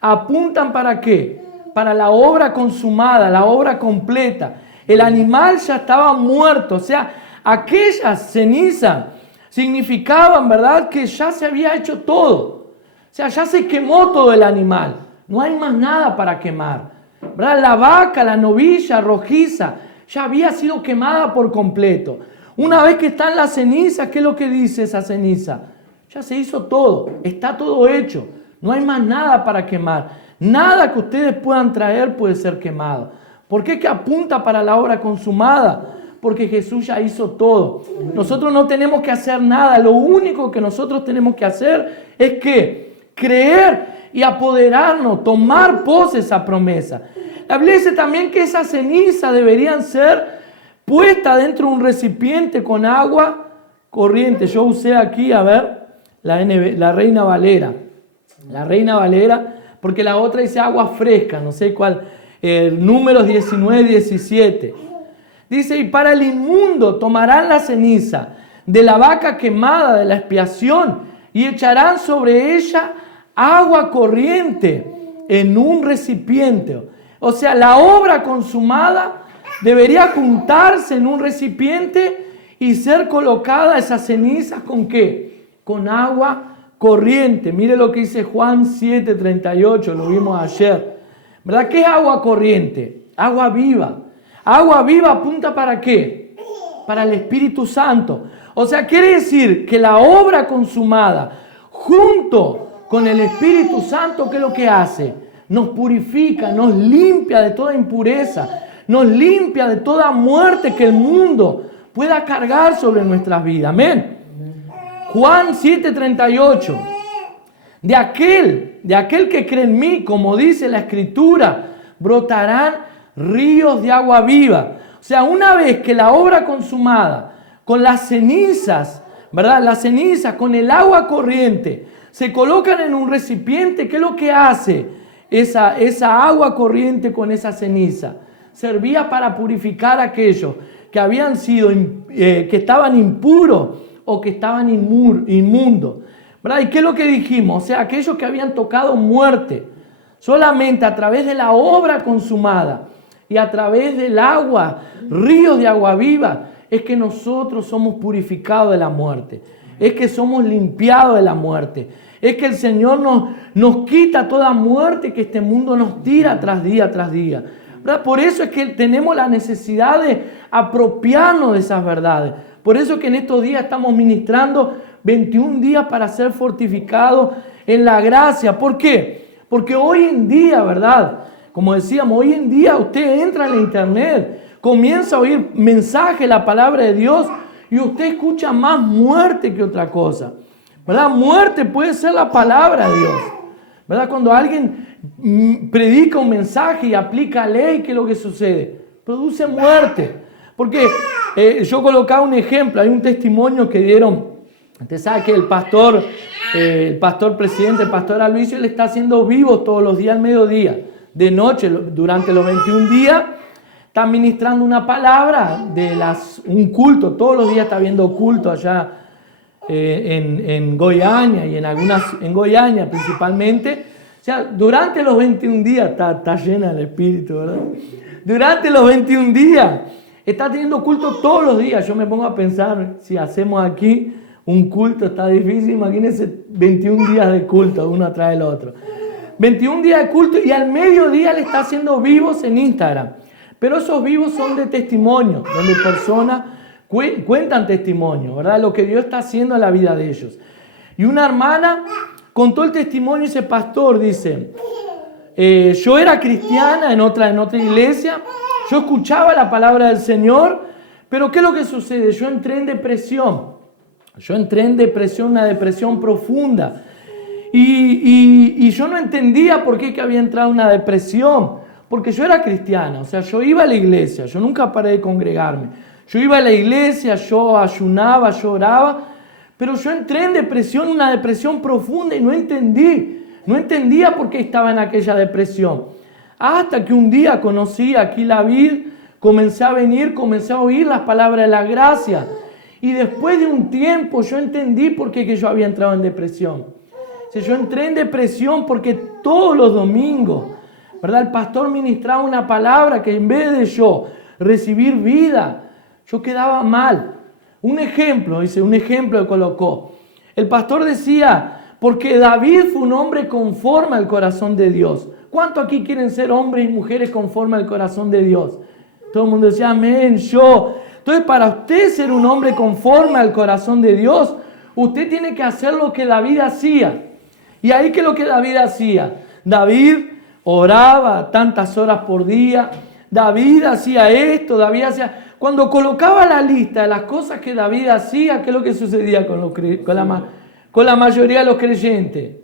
apuntan ¿para qué? Para la obra consumada, la obra completa. El animal ya estaba muerto, o sea, aquellas cenizas significaban, ¿verdad?, que ya se había hecho todo. O sea, ya se quemó todo el animal. No hay más nada para quemar, ¿verdad? La vaca, la novilla rojiza, ya había sido quemada por completo. Una vez que están las cenizas, ¿qué es lo que dice esa ceniza? Ya se hizo todo, está todo hecho. No hay más nada para quemar. Nada que ustedes puedan traer puede ser quemado. ¿Por qué que apunta para la obra consumada? Porque Jesús ya hizo todo. Nosotros no tenemos que hacer nada. Lo único que nosotros tenemos que hacer es que creer y apoderarnos, tomar pose esa promesa. La Biblia dice también que esas cenizas deberían ser puestas dentro de un recipiente con agua corriente. Yo usé aquí, a ver, la Reina Valera. La Reina Valera, porque la otra dice agua fresca, no sé cuál. Números 19, 17. Dice, y para el inmundo tomarán la ceniza de la vaca quemada de la expiación y echarán sobre ella agua corriente en un recipiente. O sea, la obra consumada debería juntarse en un recipiente y ser colocada esas cenizas ¿con qué? Con agua corriente. Mire lo que dice Juan 7:38, lo vimos ayer. ¿Verdad? ¿Qué es agua corriente? Agua viva. Agua viva apunta ¿para qué? Para el Espíritu Santo. O sea, quiere decir que la obra consumada junto con el Espíritu Santo, ¿qué es lo que hace? Nos purifica, nos limpia de toda impureza, nos limpia de toda muerte que el mundo pueda cargar sobre nuestras vidas. Amén. Juan 7:38. De aquel que cree en mí, como dice la Escritura, brotarán ríos de agua viva. O sea, una vez que la obra consumada, con las cenizas, ¿verdad? Las cenizas con el agua corriente, se colocan en un recipiente, ¿qué es lo que hace esa agua corriente con esa ceniza? Servía para purificar a aquellos que habían sido, que estaban impuros o que estaban inmundos. ¿Verdad? ¿Y qué es lo que dijimos? O sea, aquellos que habían tocado muerte, solamente a través de la obra consumada y a través del agua, ríos de agua viva, es que nosotros somos purificados de la muerte, es que somos limpiados de la muerte, es que el Señor nos quita toda muerte que este mundo nos tira tras día. ¿Verdad? Por eso es que tenemos la necesidad de apropiarnos de esas verdades. Por eso es que en estos días estamos ministrando 21 días para ser fortificados en la gracia. ¿Por qué? Porque hoy en día, ¿verdad? Como decíamos, hoy en día usted entra en la internet, comienza a oír mensajes, la palabra de Dios, y usted escucha más muerte que otra cosa. ¿Verdad? Muerte puede ser la palabra de Dios. ¿Verdad? Cuando alguien predica un mensaje y aplica ley, ¿qué es lo que sucede? Produce muerte. Porque yo colocaba un ejemplo, hay un testimonio que dieron. Usted sabe que el pastor presidente, el pastor Aloysio, él está haciendo vivos todos los días al mediodía, de noche, durante los 21 días, está ministrando una palabra un culto, todos los días está habiendo culto allá en Goiânia y en Goiânia principalmente. O sea, durante los 21 días, está llena el espíritu, ¿verdad? Durante los 21 días, está teniendo culto todos los días. Yo me pongo a pensar, si hacemos aquí un culto, está difícil, imagínense 21 días de culto, uno atrás del otro. 21 días de culto y al mediodía le está haciendo vivos en Instagram. Pero esos vivos son de testimonio, donde personas cuentan testimonio, ¿verdad? Lo que Dios está haciendo en la vida de ellos. Y una hermana contó el testimonio y ese pastor dice, yo era cristiana en otra iglesia, yo escuchaba la palabra del Señor, Pero ¿qué es lo que sucede? Yo entré en depresión. Yo entré en depresión, una depresión profunda. Y yo no entendía por qué que había entrado en una depresión. Porque yo era cristiano, o sea, yo iba a la iglesia, yo nunca paré de congregarme. Yo iba a la iglesia, yo ayunaba, yo oraba, pero yo entré en depresión, una depresión profunda y no entendía por qué estaba en aquella depresión. Hasta que un día conocí aquí la vid, comencé a venir, comencé a oír las palabras de la gracia. Y después de un tiempo yo entendí por qué que yo había entrado en depresión. O sea, yo entré en depresión porque todos los domingos, ¿verdad? El pastor ministraba una palabra que en vez de yo recibir vida, yo quedaba mal. Un ejemplo que colocó. El pastor decía, porque David fue un hombre conforme al corazón de Dios. ¿Cuántos aquí quieren ser hombres y mujeres conforme al corazón de Dios? Todo el mundo decía, amén, yo. Entonces, para usted ser un hombre conforme al corazón de Dios, usted tiene que hacer lo que David hacía. Y ahí, ¿qué es lo que David hacía? David oraba tantas horas por día. David hacía esto, David hacía... Cuando colocaba la lista de las cosas que David hacía, ¿qué es lo que sucedía con la mayoría de los creyentes?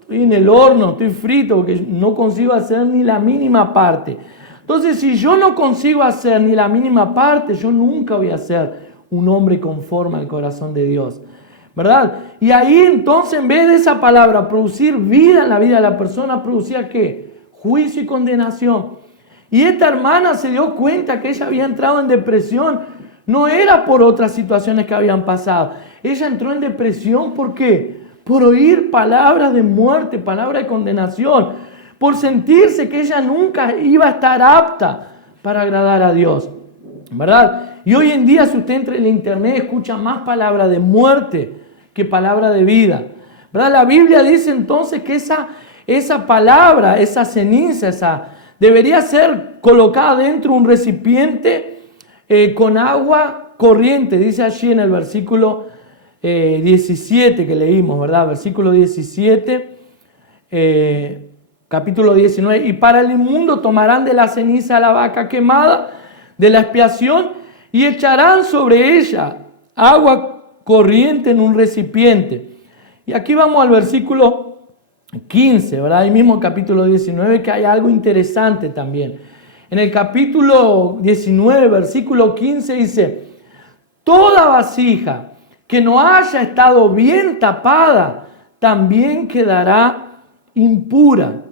Estoy en el horno, estoy frito porque no consigo hacer ni la mínima parte. Entonces, si yo no consigo hacer ni la mínima parte, yo nunca voy a ser un hombre conforme al corazón de Dios, ¿verdad? Y ahí entonces, en vez de esa palabra, producir vida en la vida de la persona, producía ¿qué? Juicio y condenación. Y esta hermana se dio cuenta que ella había entrado en depresión. No era por otras situaciones que habían pasado. Ella entró en depresión, ¿por qué? Por oír palabras de muerte, palabras de condenación, por sentirse que ella nunca iba a estar apta para agradar a Dios, ¿verdad? Y hoy en día, si usted entra en el internet, escucha más palabras de muerte que palabras de vida, ¿verdad? La Biblia dice entonces que esa palabra, esa ceniza, debería ser colocada dentro de un recipiente con agua corriente, dice allí en el versículo 17 que leímos, ¿verdad? Versículo 17, capítulo 19. Y para el inmundo tomarán de la ceniza la vaca quemada, de la expiación, y echarán sobre ella agua corriente en un recipiente. Y aquí vamos al versículo 15, ¿verdad? Ahí mismo capítulo 19, que hay algo interesante también. En el capítulo 19, versículo 15 dice, toda vasija que no haya estado bien tapada, también quedará impura.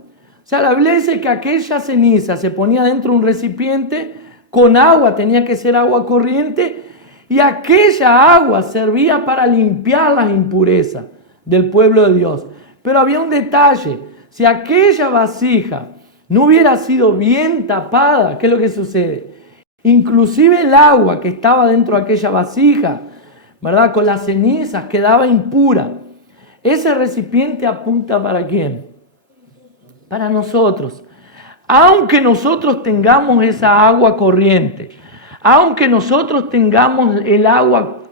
O sea, la Biblia dice que aquella ceniza se ponía dentro de un recipiente con agua, tenía que ser agua corriente, y aquella agua servía para limpiar las impurezas del pueblo de Dios. Pero había un detalle, si aquella vasija no hubiera sido bien tapada, ¿qué es lo que sucede? Inclusive el agua que estaba dentro de aquella vasija, ¿verdad? Con las cenizas quedaba impura. Ese recipiente apunta ¿para quién? Para nosotros. Aunque nosotros tengamos esa agua corriente, aunque nosotros tengamos el agua,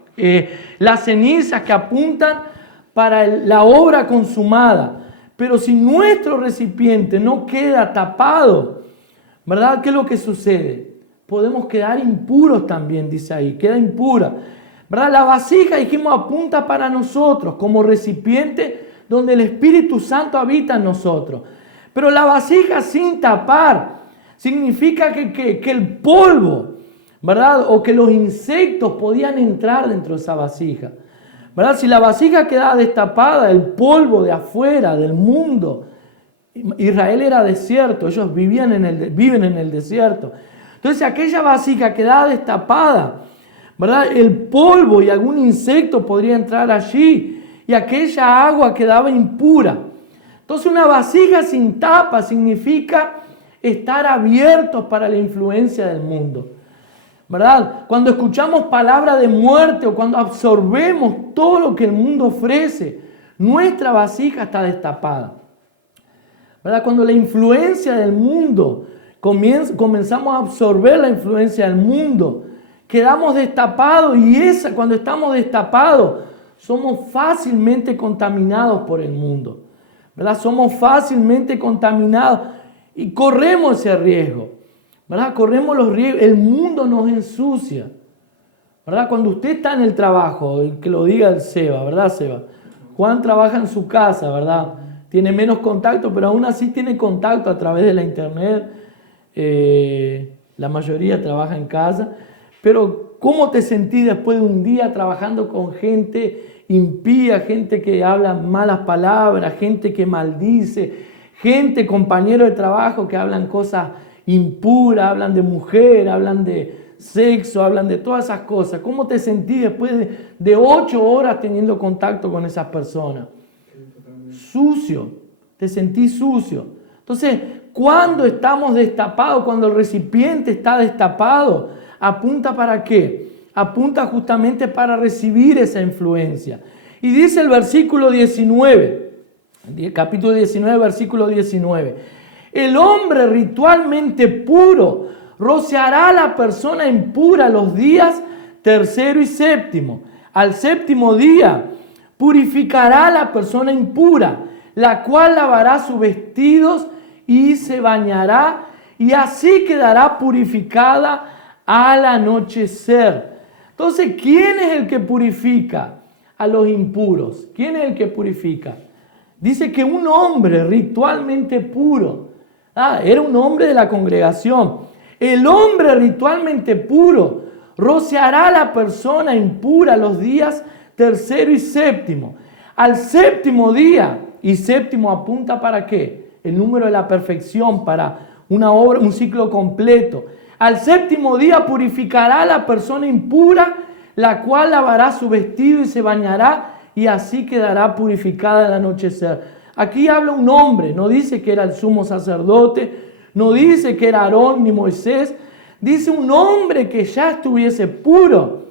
las cenizas que apuntan para la obra consumada, pero si nuestro recipiente no queda tapado, ¿verdad? ¿Qué es lo que sucede? Podemos quedar impuros también, dice ahí, queda impura, ¿verdad? La vasija, dijimos, apunta para nosotros como recipiente donde el Espíritu Santo habita en nosotros. Pero la vasija sin tapar significa que el polvo, ¿verdad? O que los insectos podían entrar dentro de esa vasija, ¿verdad? Si la vasija quedaba destapada, el polvo de afuera, del mundo, Israel era desierto, ellos viven en el desierto. Entonces, si aquella vasija quedaba destapada, ¿verdad? El polvo y algún insecto podría entrar allí y aquella agua quedaba impura. Entonces, una vasija sin tapa significa estar abiertos para la influencia del mundo, ¿verdad? Cuando escuchamos palabras de muerte o cuando absorbemos todo lo que el mundo ofrece, nuestra vasija está destapada, ¿verdad? Cuando la influencia del mundo, comenzamos a absorber la influencia del mundo, quedamos destapados y cuando estamos destapados, somos fácilmente contaminados por el mundo, ¿verdad? Somos fácilmente contaminados y corremos ese riesgo, ¿verdad? Corremos los riesgos. El mundo nos ensucia, ¿verdad? Cuando usted está en el trabajo, que lo diga el Seba, ¿verdad, Seba? Juan trabaja en su casa, ¿verdad? Tiene menos contacto, pero aún así tiene contacto a través de la internet. La mayoría trabaja en casa. Pero ¿cómo te sentís después de un día trabajando con gente impía, gente que habla malas palabras, gente que maldice, gente, compañeros de trabajo que hablan cosas impuras, hablan de mujer, hablan de sexo, hablan de todas esas cosas? ¿Cómo te sentís después de 8 horas teniendo contacto con esas personas? Sucio, te sentís sucio. Entonces, cuando estamos destapados, cuando el recipiente está destapado, ¿apunta para qué? Apunta justamente para recibir esa influencia. Y dice el versículo 19, capítulo 19, versículo 19. El hombre ritualmente puro rociará a la persona impura los días tercero y séptimo. Al séptimo día purificará a la persona impura, la cual lavará sus vestidos y se bañará, y así quedará purificada al anochecer. Entonces, ¿quién es el que purifica a los impuros? ¿Quién es el que purifica? Dice que un hombre ritualmente puro, era un hombre de la congregación. El hombre ritualmente puro rociará a la persona impura los días tercero y séptimo. Al séptimo día, y séptimo apunta ¿para qué? El número de la perfección, para una obra, un ciclo completo. Al séptimo día purificará a la persona impura, la cual lavará su vestido y se bañará, y así quedará purificada al anochecer. Aquí habla un hombre, no dice que era el sumo sacerdote, no dice que era Aarón ni Moisés, dice un hombre que ya estuviese puro.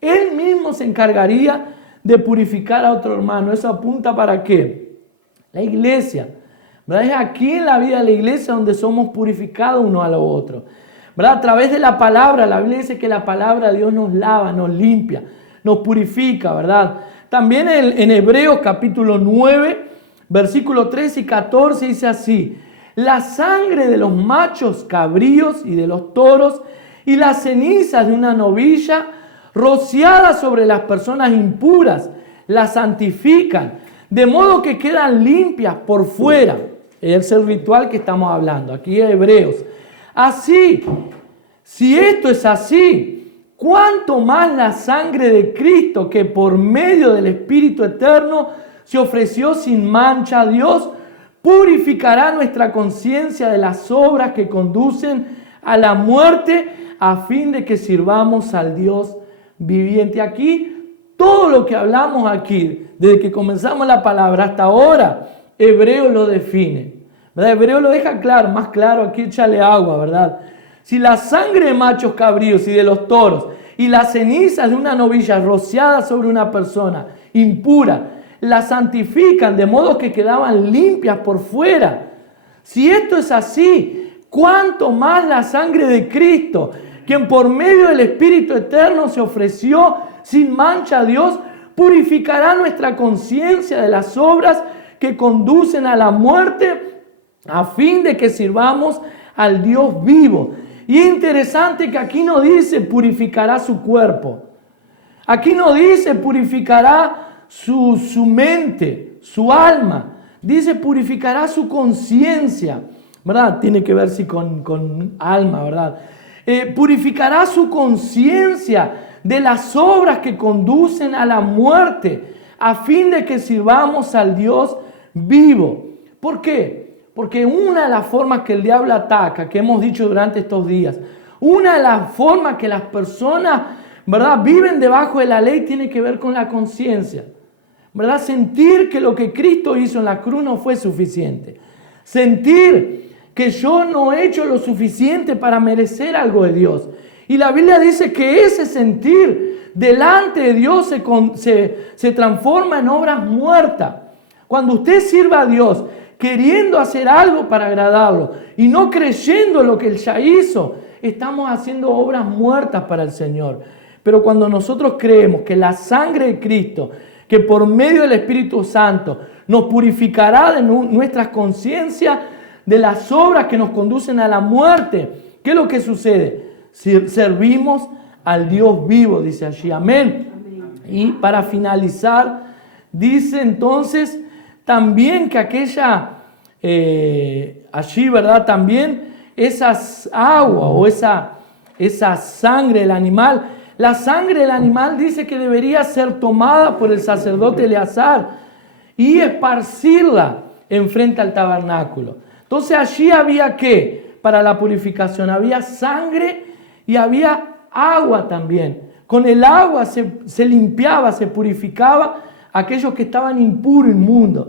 Él mismo se encargaría de purificar a otro hermano. ¿Eso apunta para qué? La iglesia, ¿verdad? Es aquí en la vida de la iglesia donde somos purificados uno a los otros, ¿verdad? A través de la palabra, la Biblia dice que la palabra de Dios nos lava, nos limpia, nos purifica, ¿verdad? También en Hebreos capítulo 9, versículo 13 y 14 dice así: la sangre de los machos cabríos y de los toros y las cenizas de una novilla rociadas sobre las personas impuras las santifican, de modo que quedan limpias por fuera. Es el ritual que estamos hablando, aquí en Hebreos. Así, si esto es así, ¿cuánto más la sangre de Cristo, que por medio del Espíritu Eterno se ofreció sin mancha a Dios, purificará nuestra conciencia de las obras que conducen a la muerte, a fin de que sirvamos al Dios viviente? Aquí, todo lo que hablamos aquí, desde que comenzamos la palabra hasta ahora, Hebreo lo define, ¿verdad? Hebreo lo deja claro, más claro, aquí échale agua, ¿verdad? Si la sangre de machos cabríos y de los toros y las cenizas de una novilla rociadas sobre una persona impura la santifican, de modo que quedaban limpias por fuera, si esto es así, ¿cuánto más la sangre de Cristo, quien por medio del Espíritu Eterno se ofreció sin mancha a Dios, purificará nuestra conciencia de las obras que conducen a la muerte, a fin de que sirvamos al Dios vivo? Y es interesante que aquí no dice purificará su cuerpo, aquí no dice purificará su mente, su alma, dice purificará su conciencia, ¿verdad? Tiene que ver sí, con alma, ¿verdad? Purificará su conciencia de las obras que conducen a la muerte, a fin de que sirvamos al Dios vivo. ¿Por qué? Porque una de las formas que el diablo ataca, que hemos dicho durante estos días, una de las formas que las personas, ¿verdad?, viven debajo de la ley, tiene que ver con la conciencia, ¿verdad? Sentir que lo que Cristo hizo en la cruz no fue suficiente. Sentir que yo no he hecho lo suficiente para merecer algo de Dios. Y la Biblia dice que ese sentir delante de Dios se transforma en obras muertas. Cuando usted sirva a Dios queriendo hacer algo para agradarlo y no creyendo lo que Él ya hizo, estamos haciendo obras muertas para el Señor. Pero cuando nosotros creemos que la sangre de Cristo, que por medio del Espíritu Santo nos purificará de nuestras conciencias, de las obras que nos conducen a la muerte, ¿qué es lo que sucede? Servimos al Dios vivo, dice allí. Amén. Y para finalizar, dice entonces también que aquella, allí, ¿verdad? También esas aguas o esa sangre del animal, la sangre del animal dice que debería ser tomada por el sacerdote Eleazar y esparcirla enfrente al tabernáculo. Entonces allí había ¿qué? Para la purificación, había sangre y había agua también. Con el agua se limpiaba, se purificaba aquellos que estaban impuros, inmundos.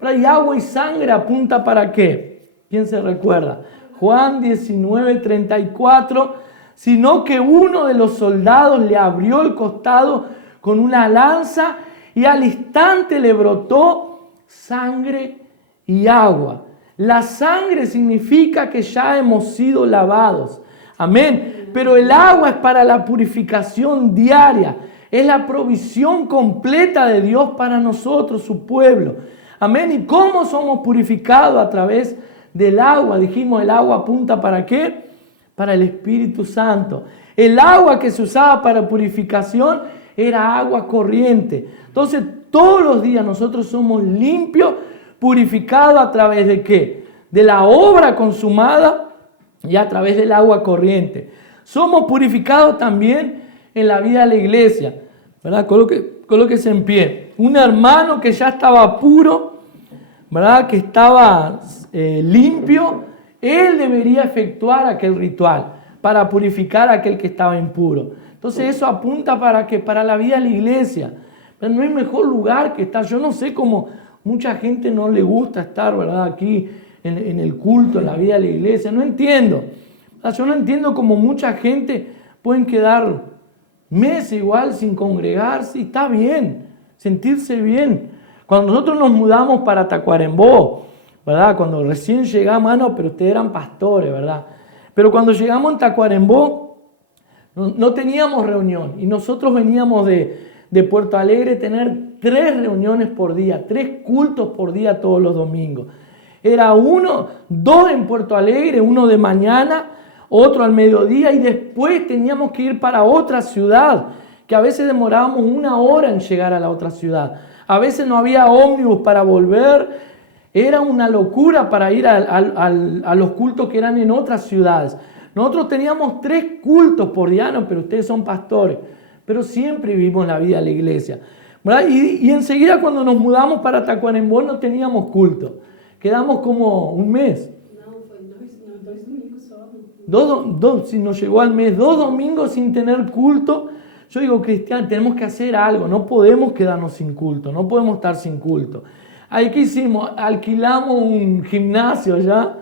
Y agua y sangre apunta ¿para qué? ¿Quién se recuerda? Juan 19:34, sino que uno de los soldados le abrió el costado con una lanza y al instante le brotó sangre y agua. La sangre significa que ya hemos sido lavados. Amén. Pero el agua es para la purificación diaria. Es la provisión completa de Dios para nosotros, su pueblo. Amén. ¿Y cómo somos purificados? A través del agua. Dijimos, el agua apunta ¿para qué? Para el Espíritu Santo. El agua que se usaba para purificación era agua corriente. Entonces, todos los días nosotros somos limpios, purificados a través de ¿qué? De la obra consumada y a través del agua corriente. Somos purificados también en la vida de la iglesia, ¿verdad? Colóquese en pie. Un hermano que ya estaba puro, ¿verdad? Que estaba limpio, él debería efectuar aquel ritual para purificar a aquel que estaba impuro. Entonces eso apunta ¿para qué? Para la vida de la iglesia. Pero no hay mejor lugar que estar. Yo no sé cómo mucha gente no le gusta estar, ¿verdad? Aquí en el culto, en la vida de la iglesia. No entiendo. Yo no entiendo cómo mucha gente pueden quedar meses igual sin congregarse. Y está bien, sentirse bien. Cuando nosotros nos mudamos para Tacuarembó, ¿verdad? Cuando recién llegamos, no, pero ustedes eran pastores, ¿verdad? Pero cuando llegamos en Tacuarembó, no teníamos reunión. Y nosotros veníamos de Puerto Alegre a tener 3 reuniones por día, 3 cultos por día todos los domingos. Era 2 en Puerto Alegre, 1 de mañana, otro al mediodía y después teníamos que ir para otra ciudad, que a veces demorábamos 1 hora en llegar a la otra ciudad. A veces no había ómnibus para volver. Era una locura para ir a los cultos que eran en otras ciudades. Nosotros teníamos 3 cultos por día, no, pero ustedes son pastores. Pero siempre vivimos la vida de la iglesia, ¿verdad? Y enseguida cuando nos mudamos para Tacuarembó no teníamos culto. Quedamos como un mes. No, fue 2 domingos solo. Si nos llegó al mes, 2 domingos sin tener culto. Yo digo, Cristian, tenemos que hacer algo. No podemos quedarnos sin culto. No podemos estar sin culto. Ahí que hicimos, alquilamos un gimnasio allá,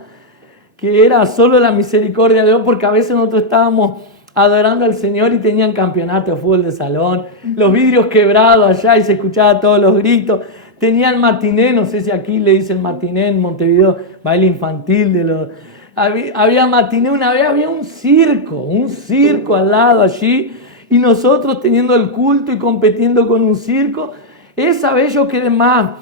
que era solo la misericordia de Dios, porque a veces nosotros estábamos adorando al Señor y tenían campeonato de fútbol de salón, los vidrios quebrados allá y se escuchaba todos los gritos. Tenían matiné, no sé si aquí le dicen matiné en Montevideo, baile infantil. Había matiné, una vez había un circo al lado allí, y nosotros teniendo el culto y compitiendo con un circo. Esa vez yo quedé más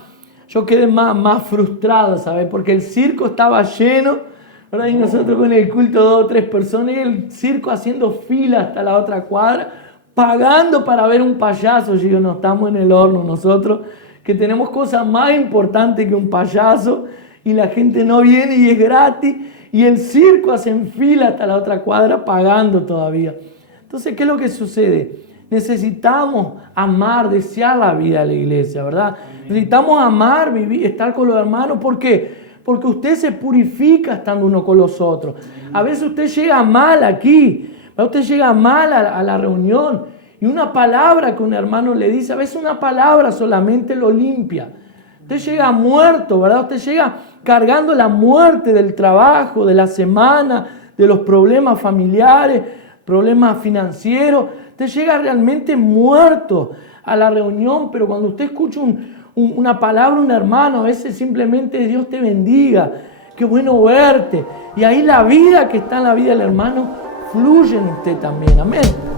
frustrado, ¿sabes? Porque el circo estaba lleno, ¿verdad? Y nosotros con el culto 2 o 3 personas y el circo haciendo fila hasta la otra cuadra, pagando para ver un payaso. Yo digo, no, estamos en el horno nosotros, que tenemos cosas más importantes que un payaso y la gente no viene y es gratis y el circo hacen fila hasta la otra cuadra pagando todavía. Entonces, ¿qué es lo que sucede? Necesitamos amar, desear la vida de la iglesia, ¿verdad? Necesitamos amar, vivir, estar con los hermanos. ¿Por qué? Porque usted se purifica estando uno con los otros. A veces usted llega mal aquí, usted llega mal a la reunión y una palabra que un hermano le dice, a veces una palabra solamente lo limpia. Usted llega muerto, ¿verdad? Usted llega cargando la muerte del trabajo, de la semana, de los problemas familiares, problemas financieros. Usted llega realmente muerto a la reunión, pero cuando usted escucha una palabra, un hermano, a veces simplemente Dios te bendiga, qué bueno verte. Y ahí la vida que está en la vida del hermano fluye en usted también. Amén.